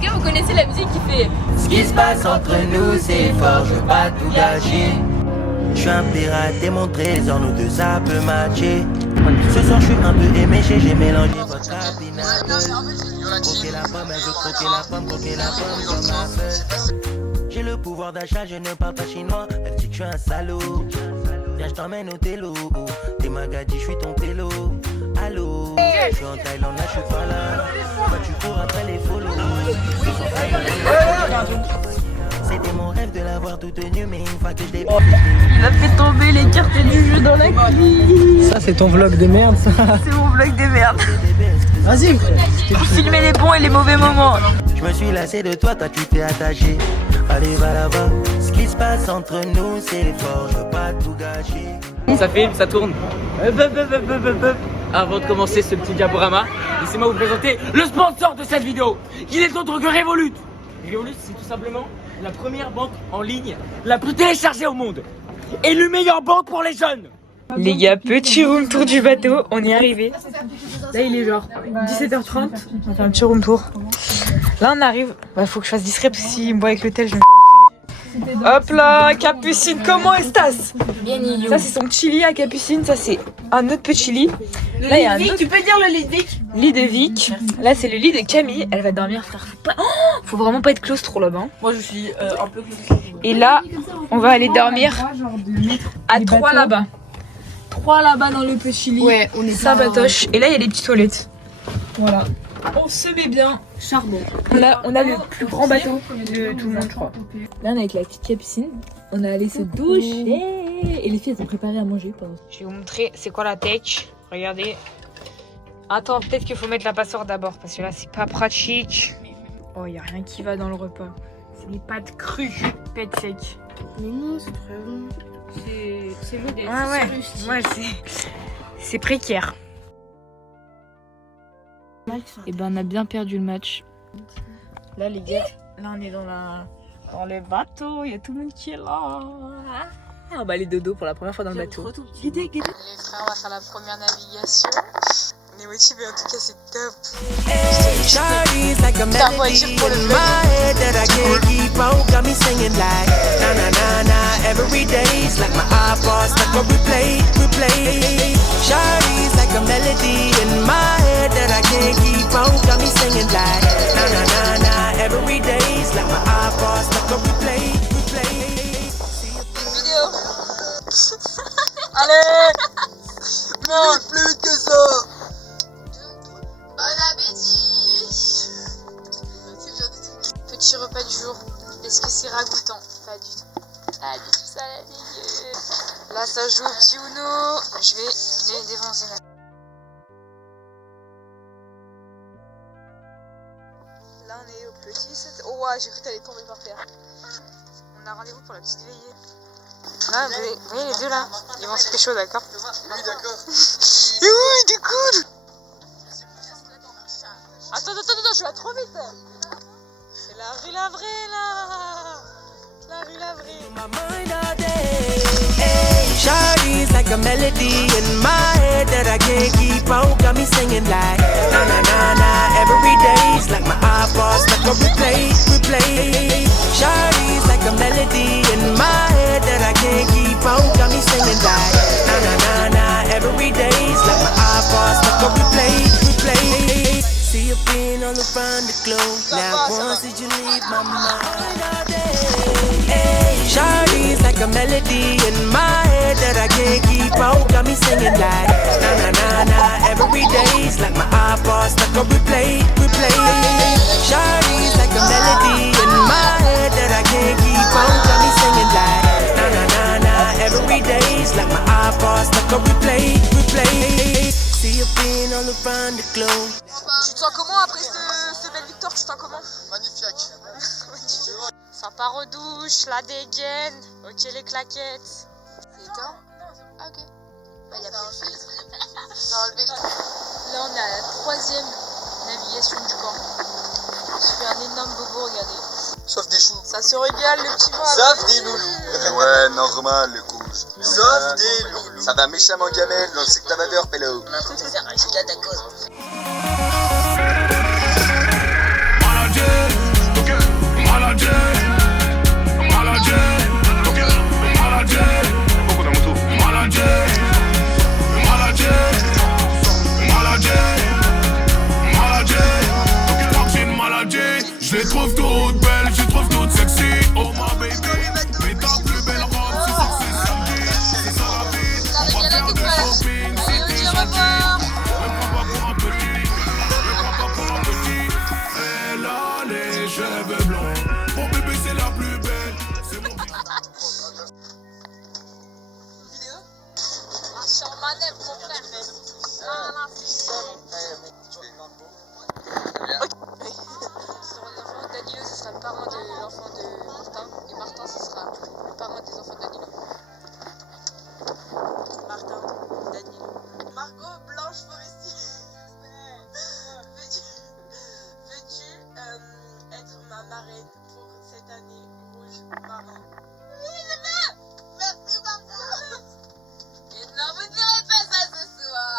Est-ce que vous connaissez la musique qui fait Ce qui se passe entre nous, c'est fort, je veux pas tout gâcher. Je suis un pirate et mon trésor, nous deux ça peut matcher. Ce soir je suis un peu éméché, j'ai mélangé votre cabine. Croquer la pomme, elle veut croquer la pomme comme Apple. J'ai le pouvoir d'achat, je ne parle pas chinois. Elle dit que je suis un salaud. Viens, je t'emmène au télo. T'es magadis, je suis ton télo. Allô, je suis en Thaïlande, là je suis pas là. Toi tu cours après les follow. C'était mon rêve de l'avoir tout tenu, mais une fois que je l'ai Il a fait tomber les cartes du jeu dans la cuisse. Ça c'est ton vlog des merdes ça. C'est mon vlog des merdes. Vas-y. Pour filmer les bons et les mauvais moments. Je me suis lassé de toi, tu t'es attaché. Allez, va là-bas. Ce qui se passe entre nous, c'est fort, je veux pas tout gâcher. Ça filme, ça tourne. Avant de commencer ce petit diaporama, laissez-moi vous présenter le sponsor de cette vidéo. Il n'est autre que Revolut. Revolut, c'est tout simplement la première banque en ligne la plus téléchargée au monde. Et le meilleur banque pour les jeunes. Les gars, petit room tour du bateau, on y est arrivé. Là il est genre 17h30, on fait un petit room tour. Là on arrive, faut que je fasse discret parce que s'il me voit avec le tel je vais me... Hop là, Capucine, comment est-ce? Ça c'est son petit lit à Capucine, ça c'est un autre petit lit. Là il y a un autre... Tu peux dire le lit de Vic? Lit de Vic. Là c'est le lit de Camille, elle va dormir frère. Faut vraiment pas être claustro là-bas. Moi je suis un peu claustro. Et là, on va aller dormir à 3 là-bas. 3 là-bas dans le petit lit. Ouais, on est Sabatoche. Et là, il y a les petites toilettes. Voilà. On se met bien. charbon. On a le plus grand bateau de tout le monde, je crois. Là, on est avec la petite Capucine. On est allé se doucher. Et les filles, elles ont préparé à manger. Je vais vous montrer c'est quoi la tech. Regardez. Attends, peut-être qu'il faut mettre la passoire d'abord. Parce que là, c'est pas pratique. Oh, il n'y a rien qui va dans le repas. C'est des pâtes crues. Pâtes secs. Mais non, c'est très bon. C'est modeste. Ouais, c'est précaire. Et ben on a bien perdu le match. Là les gars, là on est dans le bateau, il y a tout le monde qui est là. On va aller dodo pour la première fois dans le bateau. Les frères, on va faire la première navigation. On est motivés, en tout cas c'est top. Ta voiture pour le vlog. Vidéo. Allez. Non, plus vite que ça. Bon appétit. Petit repas du jour. Est-ce que c'est ragoûtant? Pas du tout. Pas du tout, ça la dégueu. Là ça joue au petit Uno. Je vais les défoncer là. Là on est au petit set. Oh ouais, j'ai cru que t'allais tomber par terre. On a rendez-vous pour la petite veillée. Là, vous voyez les deux là, ils vont se pécho, d'accord? Oui, d'accord. Et oui, du cool. Attends, je vais trop vite. C'est la rue Lavray là. La rue Lavray. Shawty's like a melody in my head that I can't keep out. Got me singing like na na na na every day's like my iPod stuck on replay. Shawty's like a melody in my head that I can't keep out. Got me singing like na na na na every day's like my iPod stuck on replay. See you being all around the globe. Now once did you leave my mind all day? Shawty's like a melody in my head that I can't keep out. Got me singing like na na na na every day's like my iPod stuck on replay. Shawty's like a melody in my head that I can't keep out. Got me singing like na na na na every day's like my iPod stuck on replay. See you being all around the globe. Tu te sens comment après cette belle victoire? Tu te sens comment? Magnifique. Ça part aux douches, la dégaine, ok les claquettes. C'est éteint? Ah ok. Bah y'a plus de filtre. J'ai enlevé le... Là on est à la 3e navigation du camp. Je fais un énorme bobo, regardez. Sauf des choux. Ça se régale le petit bras. Sauf des loulous. Ouais, normal le coup. Sauf des loulous. Ça va méchamment gamelle dans le secteur d'Aver, Pello. On a tout à faire, je suis là d'accord. Je les trouve toutes belles, je les trouve toutes sexy. Oh my baby, mets ta plus belle robe, ce soir c'est samedi. C'est ça la vie, on va faire du shopping, c'est des jeudi. Ne prends pas pour un petit, ne prends pas pour un petit. Elle a les cheveux blancs, mon bébé c'est la plus belle. C'est mon Vidéo. Sur manève, mon frère. Danilo, ce sera le parrain de l'enfant de Martin. Et Martin, ce sera le parrain des enfants de Danilo. Martin, Danilo. Margot Blanche Forestier. Veux-tu être ma marraine pour cette année rouge marin? Oui, je veux. Merci, Martin. Et non, vous ne direz pas ça ce soir.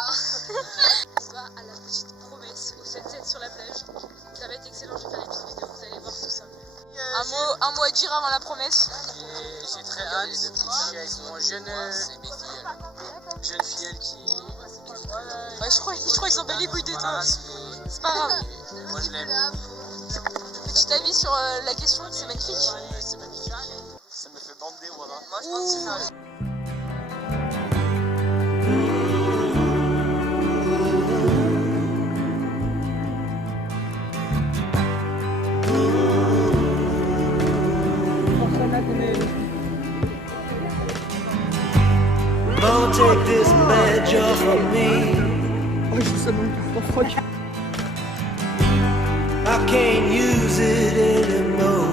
On va à la petite promesse au sunset sur la plage. Ça va être excellent, je vais faire les petites vidéos, vous allez voir tout ça. Un mot à dire avant la promesse? J'ai très hâte de tricher avec mon jeune filleule qui... Ouais, je crois qu'ils ont bel les couilles de toi. C'est pas grave. Moi je l'aime. Petit avis sur la question, c'est magnifique. C'est magnifique. Ça me fait bander, voilà. Moi je pense que c'est ça. Don't take this badge off of me. I can't use it anymore.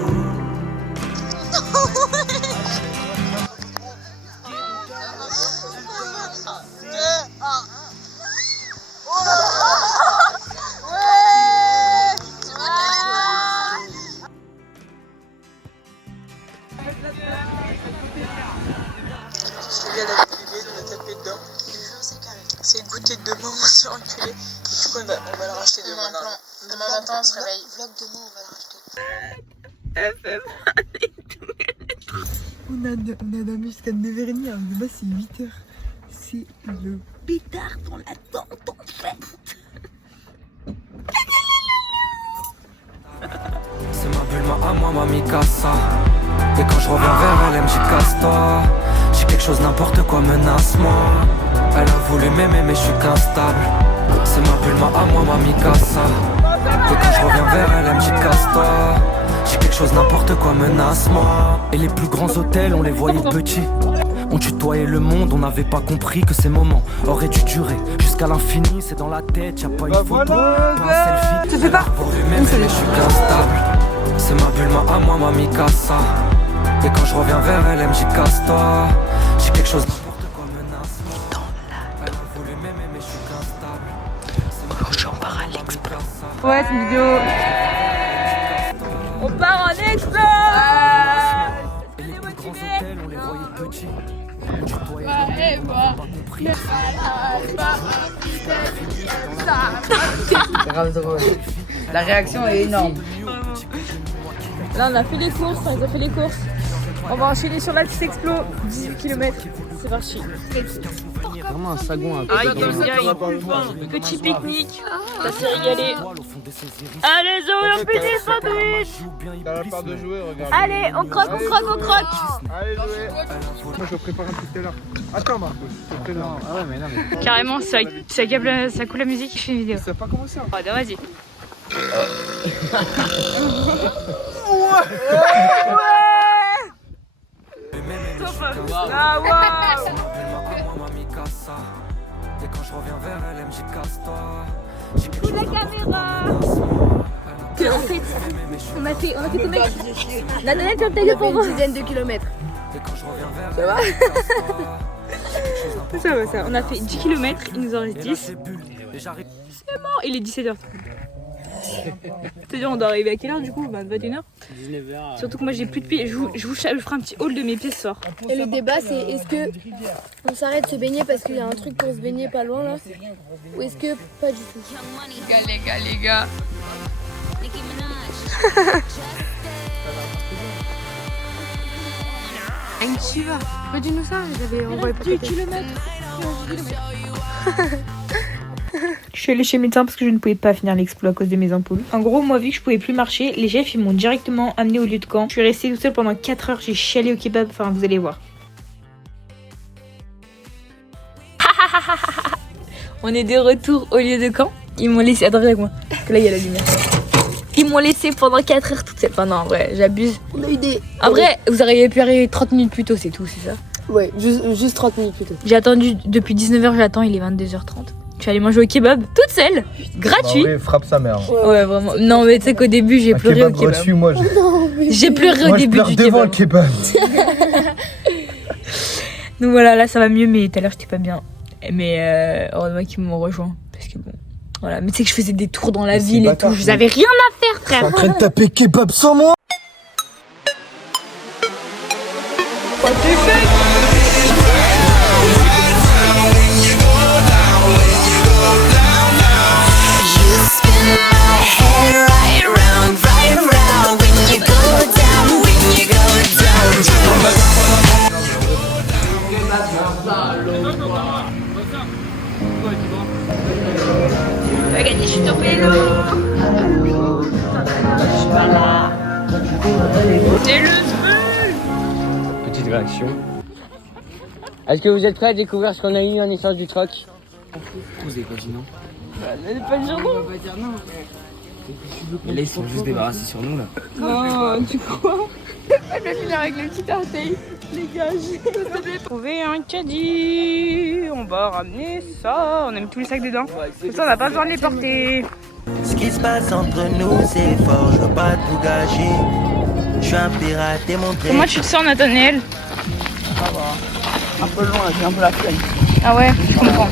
C'est le goûter de demain, on s'est enculé. Du coup, on va le racheter demain. Demain matin, on se réveille. Vlog demain, on va le racheter. On a dormi jusqu'à 9h30, alors de base c'est 8h. C'est le pétard dans la tente en fait. C'est ma bulle, ma moi, ma Mikasa. Et quand je reviens vers elle, elle me dit casse-toi. J'ai quelque chose, n'importe quoi, menace-moi. Elle a voulu m'aimer, mais je suis qu'instable. C'est ma bulle, ma moi, ma Mikasa. Et quand je reviens vers elle, elle me dit casse-toi. J'ai quelque chose, n'importe quoi, menace-moi. Et les plus grands hôtels, on les voyait petits. On tutoyait le monde, on n'avait pas compris que ces moments auraient dû durer jusqu'à l'infini. C'est dans la tête, y'a pas une photo, pas un selfie. Elle a voulu m'aimer, mais je suis qu'instable. C'est ma bulle, ma moi, ma Mikasa. Et quand je reviens vers elle, elle me dit casse-toi. J'ai quelque chose, n'importe quoi, menace-moi. Elle a voulu m'aimer, mais je suis qu'instable. Aujourd'hui, on part à l'expo. Ouais, c'est une vidéo. On part en expo. Et les plus grands hôtels, on les voyait petits. On tutoyait le monde, on n'avait pas compris. C'est grave drôle. La réaction est énorme. Là, on a fait les courses, ils ont fait les courses. On va enchaîner sur la petite explo, 18 km. C'est parti. Vraiment un sagon un peu. Petit pique-nique. Ça s'est régalé. Allez, Zoé, on fait des sandwichs. T'as la part de jouer, regarde. Allez, on croque, on croque, on croque. Allez, jouer. Moi je prépare un petit là. Attends, Marco, je te présente. Ah ouais, mais non, mais. Carrément, ça coule la musique, je fais une vidéo. Ça n'a pas commencé. Oh, vas-y. Ah waouh! Et quand je reviens vers elle, elle me dit casse-toi. Coup la caméra! En fait, on a fait combien? La dernière tu as taillé pour moi. Une dizaine de kilomètres. Et quand je reviens vers Ça va? Ça va, ça. On a fait 10 km, il nous en reste 10. C'est mort, il est 17h30. C'est-à-dire on doit arriver à quelle heure du coup? 21h. 19h. Surtout que moi j'ai plus de pieds, je ferai un petit haul de mes pieds ce soir. Et le débat c'est est-ce que on s'arrête de se baigner parce qu'il y a un truc pour se baigner pas loin là? Ou est-ce que pas du tout? Les gars. Tu vas, redis-nous ça, j'avais envoyé 10 km. Je suis allée chez le médecin parce que je ne pouvais pas finir l'explo à cause de mes ampoules. En gros, moi, vu que je pouvais plus marcher, les chefs ils m'ont directement amené au lieu de camp. Je suis restée toute seule pendant 4 heures, j'ai chialé au kebab, enfin vous allez voir. On est de retour au lieu de camp. Ils m'ont laissé, attendez avec moi, parce que là il y a la lumière. Ils m'ont laissé pendant 4 heures toute seule. Enfin non, en vrai, j'abuse. On a eu des... En vrai, vous auriez pu arriver 30 minutes plus tôt, c'est tout, c'est ça? Ouais, juste 30 minutes plus tôt. J'ai attendu depuis 19h, j'attends, il est 22h30. Je suis allée manger au kebab toute seule, gratuit. Bah, frappe sa mère. Ouais, vraiment. Non, mais tu sais qu'au début, j'ai pleuré au kebab. Gratuit, moi, j'ai pleuré au début du devant kebab. le kebab. Donc voilà, là ça va mieux, mais tout à l'heure j'étais pas bien. Mais heureusement qu'ils m'ont rejoint. Parce que bon, voilà. Mais tu sais que je faisais des tours dans la ville et tout. Je n'avais rien à faire, frère. Je suis en train de taper kebab sans moi. Regardez, je suis tombée là. Je suis pas là. C'est le feu. Petite réaction. Est-ce que vous êtes prêts à découvrir ce qu'on a eu en échange du troc? Vous avez pas dit non? N'allez pas dire non. Mais là ils sont juste débarrassés sur nous là. Non, tu crois? Elle va finir avec le petit orteil. Les gars, j'ai trouvé un caddie. On va ramener ça. On a mis tous les sacs dedans. Comme ça, on n'a pas besoin de les porter. Ce qui se passe entre nous, c'est fort, je veux pas tout gâcher. Je suis un pirate démontré. Comment tu te sens, Nathaniel? Ça va. Un peu loin, j'ai un peu la flemme. Ah ouais, je comprends.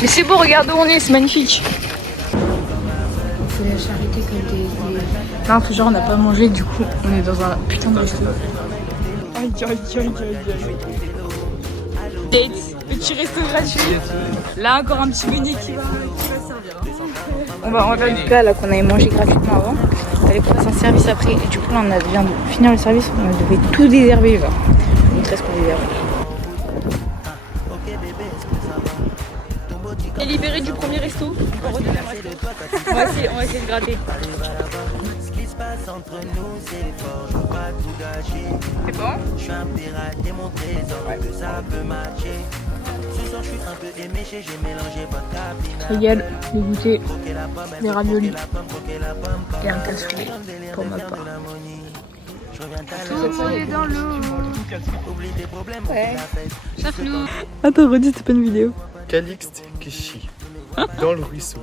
Mais c'est beau, regarde où on est, c'est magnifique. C'est la charité comme des... Non, toujours on n'a pas mangé, du coup, on est dans un putain de resto. Date, petit resto gratuit. Là, encore un petit beignet qui va servir. On va enlever du plat là qu'on avait mangé gratuitement avant. Il fallait qu'on fasse un service après. Et du coup, là, on vient de finir le service. On devait tout désherber, genre. Donc, reste qu'on désherbe. On est libéré du premier resto. On redevient resto. On va essayer de gratter. Entre nous, c'est fort, je veux pas tout gâcher. C'est bon? Je suis un pirate et mon trésor, que ça peut matcher. Ce soir, je suis un peu éméché, j'ai mélangé votre cabine. Régal, les goûters, les raviolis et un cassoulet pour ma part. Tout le monde est dans l'eau. Ouais. Sauf nous. Attends, redis, c'est pas une vidéo. Calixte qui chie dans le ruisseau.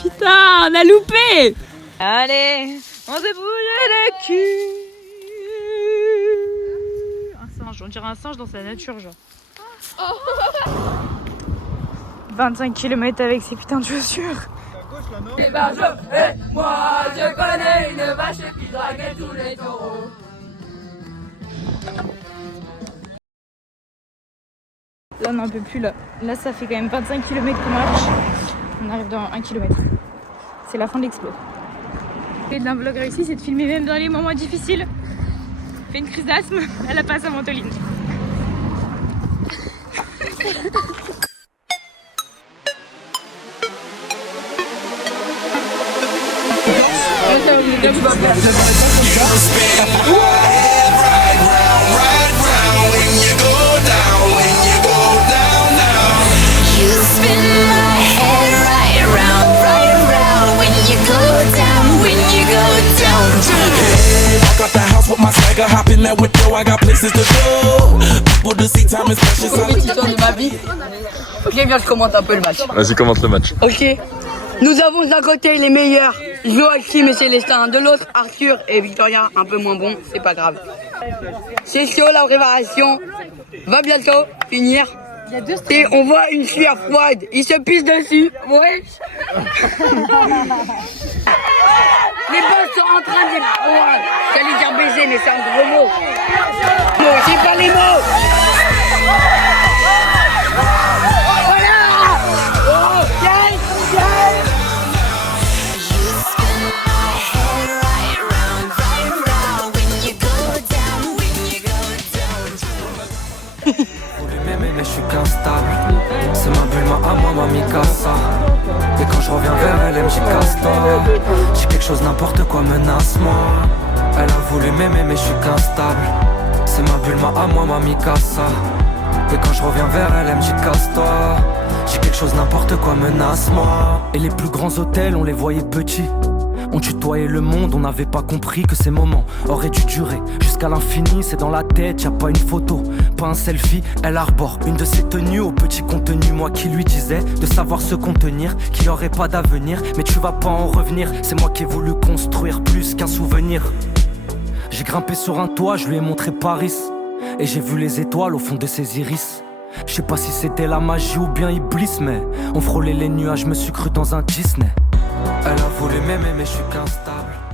Putain, on a loupé. Allez, on se bouge le cul. Un singe, on dirait un singe dans sa nature, genre. 25 km avec ces putains de chaussures. Et ben moi je connais une vache qui draguait tous les taureaux. Là on n'en peut plus là. Là ça fait quand même 25 km qu'on marche. On arrive dans 1 km. C'est la fin de l'explo. Et d'un vlog réussi, c'est de filmer même dans les moments difficiles. Fait une crise d'asthme, elle a pas sa mentoline. Compétition de ma vie. Ok, viens, je commente un peu le match. Vas-y, commente le match. Ok. Nous avons d'un côté les meilleurs, Joachim et Célestin. De l'autre, Arthur et Victoria, un peu moins bons, c'est pas grave. C'est chaud, la préparation va bientôt finir. Et on voit une sueur froide, il se pisse dessus. Ouais. Les boss sont en train de... Oh, j'allais dire baiser, mais c'est un gros mot. Non, c'est pas les mots. Voilà. Oh, yes, yes. Mais je suis qu'instable. C'est ma bulle, ma à moi, ma Mikasa. chose, n'importe quoi, menace-moi. Elle a voulu m'aimer mais je suis qu'instable. C'est ma bulle, à moi, ma Mikasa. Et quand je reviens vers elle, elle me dit casse-toi. J'ai quelque chose, n'importe quoi, menace-moi. Et les plus grands hôtels, on les voyait petits. On tutoyait le monde, on n'avait pas compris que ces moments auraient dû durer jusqu'à l'infini. C'est dans la tête, y'a pas une photo, pas un selfie. Elle arbore une de ses tenues au petit contenu. Moi qui lui disais de savoir se contenir, qu'il y aurait pas d'avenir. Mais tu vas pas en revenir, c'est moi qui ai voulu construire plus qu'un souvenir. J'ai grimpé sur un toit, je lui ai montré Paris. Et j'ai vu les étoiles au fond de ses iris. Je sais pas si c'était la magie ou bien Iblis, mais on frôlait les nuages, je me suis cru dans un Disney. Elle a voulu m'aimer mais je suis qu'instable.